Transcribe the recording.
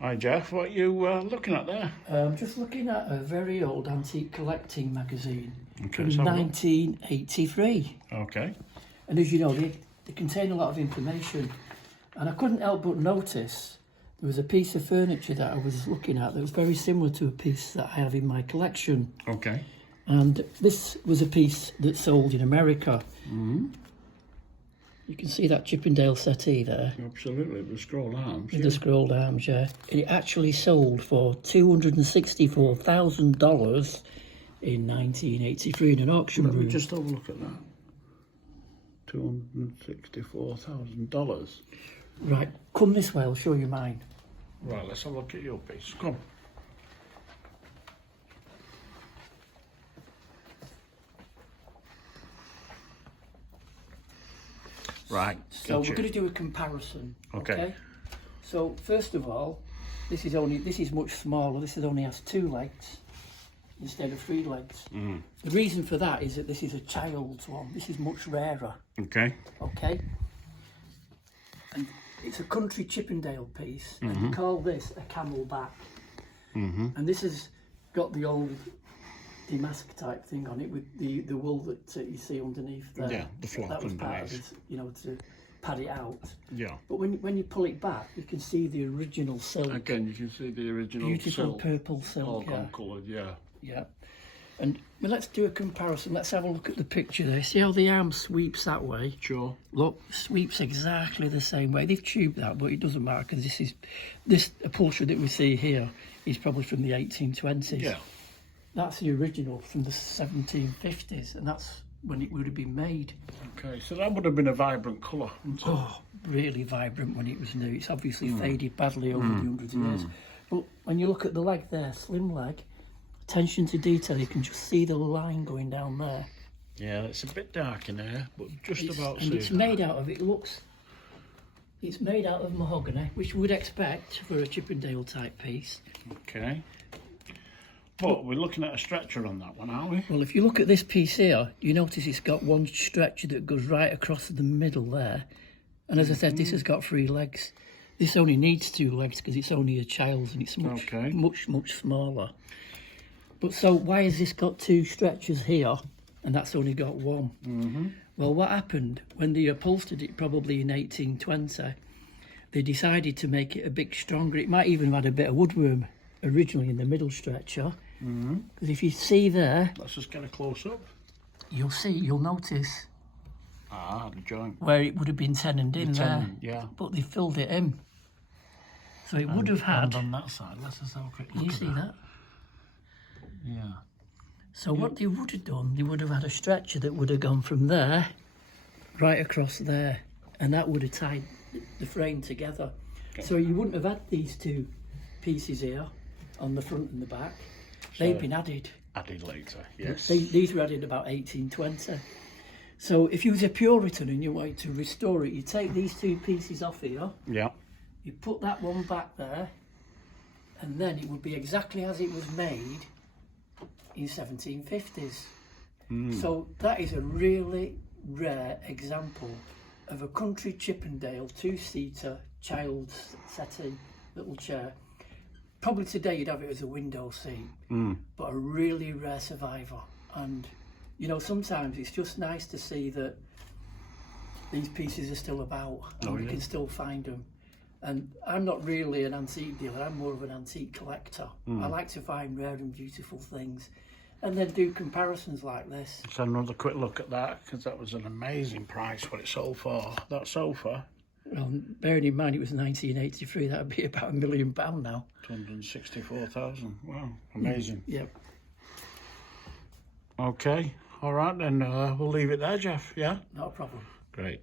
Hi Geoff, what are you looking at there? I'm just looking at a very old antique collecting magazine Okay, from 1983. Okay. And as you know, they contain a lot of information. And I couldn't help but notice there was a piece of furniture that I was looking at that was very similar to a piece that I have in my collection. Okay. And this was a piece that sold in America. Mm-hmm. You can see that Chippendale settee there. Absolutely, with the scrolled arms. With the scrolled arms, yeah. It actually sold for $264,000 in 1983 in an auction room. Let me just have a look at that. $264,000. Right, come this way, I'll show you mine. Right, let's have a look at your piece. Come. Right. So we're going to do a comparison. Okay. So first of all, this is much smaller. This only has 2 legs instead of 3 legs. Mm. The reason for that is that this is a child's one. This is much rarer. Okay. Okay. And it's a country Chippendale piece, and Mm-hmm. you call this a camelback. Mm-hmm. And this has got the old damask type thing on it with the wool that you see underneath there. Yeah, the flap that was part of underneath. it, you know, to pad it out. Yeah. But when you pull it back, you can see the original silk. Again, you can see the original Beautiful silk. purple silk. All Yeah. gone coloured, yeah. Yeah. And well, let's do a comparison. Let's have a look at the picture there. See how the arm sweeps that way? Sure. Look, sweeps exactly the same way. They've tubed that, but it doesn't matter because this upholstery that we see here is probably from the 1820s. Yeah. That's the original from the 1750s, and that's when it would have been made. Okay, so that would have been a vibrant colour, wouldn't it? Oh, really vibrant when it was new. It's obviously faded badly over the hundreds of years. But when you look at the leg there, slim leg, attention to detail, you can just see the line going down there. Yeah, it's a bit dark in there, but just about. And it's made out of, it's made out of mahogany, which you would expect for a Chippendale type piece. Okay. But we're looking at a stretcher on that one, aren't we? Well, if you look at this piece here, you notice it's got one stretcher that goes right across the middle there. And as I said, this has got 3 legs. This only needs 2 legs because it's only a child's and it's much smaller. But so why has this got 2 stretchers here and that's only got 1? Mm-hmm. Well, what happened when they upholstered it probably in 1820, they decided to make it a bit stronger. It might even have had a bit of woodworm originally in the middle stretcher. Because if you see there, Let's just get a close up. you'll notice The joint. where it would have been tenoned in there. Tenant, yeah. But they filled it in. So it would have had. And on that side, let's just have a quick look You at see that. that? Yeah. So what they would have done, they would have had a stretcher that would have gone from there right across there, and that would have tied the frame together. Okay. So you wouldn't have had these 2 pieces here on the front and the back. They've been added. Added later, yes. These were added about 1820. So if you was a Puritan and you wanted to restore it, you take these 2 pieces off here, Yeah. you put that one back there, and then it would be exactly as it was made in 1750s. So that is a really rare example of a country Chippendale 2-seater child's settee little chair. Probably today you'd have it as a window seat, but a really rare survivor. And you know, sometimes it's just nice to see that these pieces are still about and we can still find them. And I'm not really an antique dealer, I'm more of an antique collector. I like to find rare and beautiful things and then do comparisons like this. Let's have another quick look at that, because that was an amazing price what it sold for. That sofa. Well, bearing in mind it was 1983, that would be about £1 million now. 264,000. Wow, amazing. Yep. Okay, all right then, we'll leave it there, Geoff, yeah? Not a problem. Great.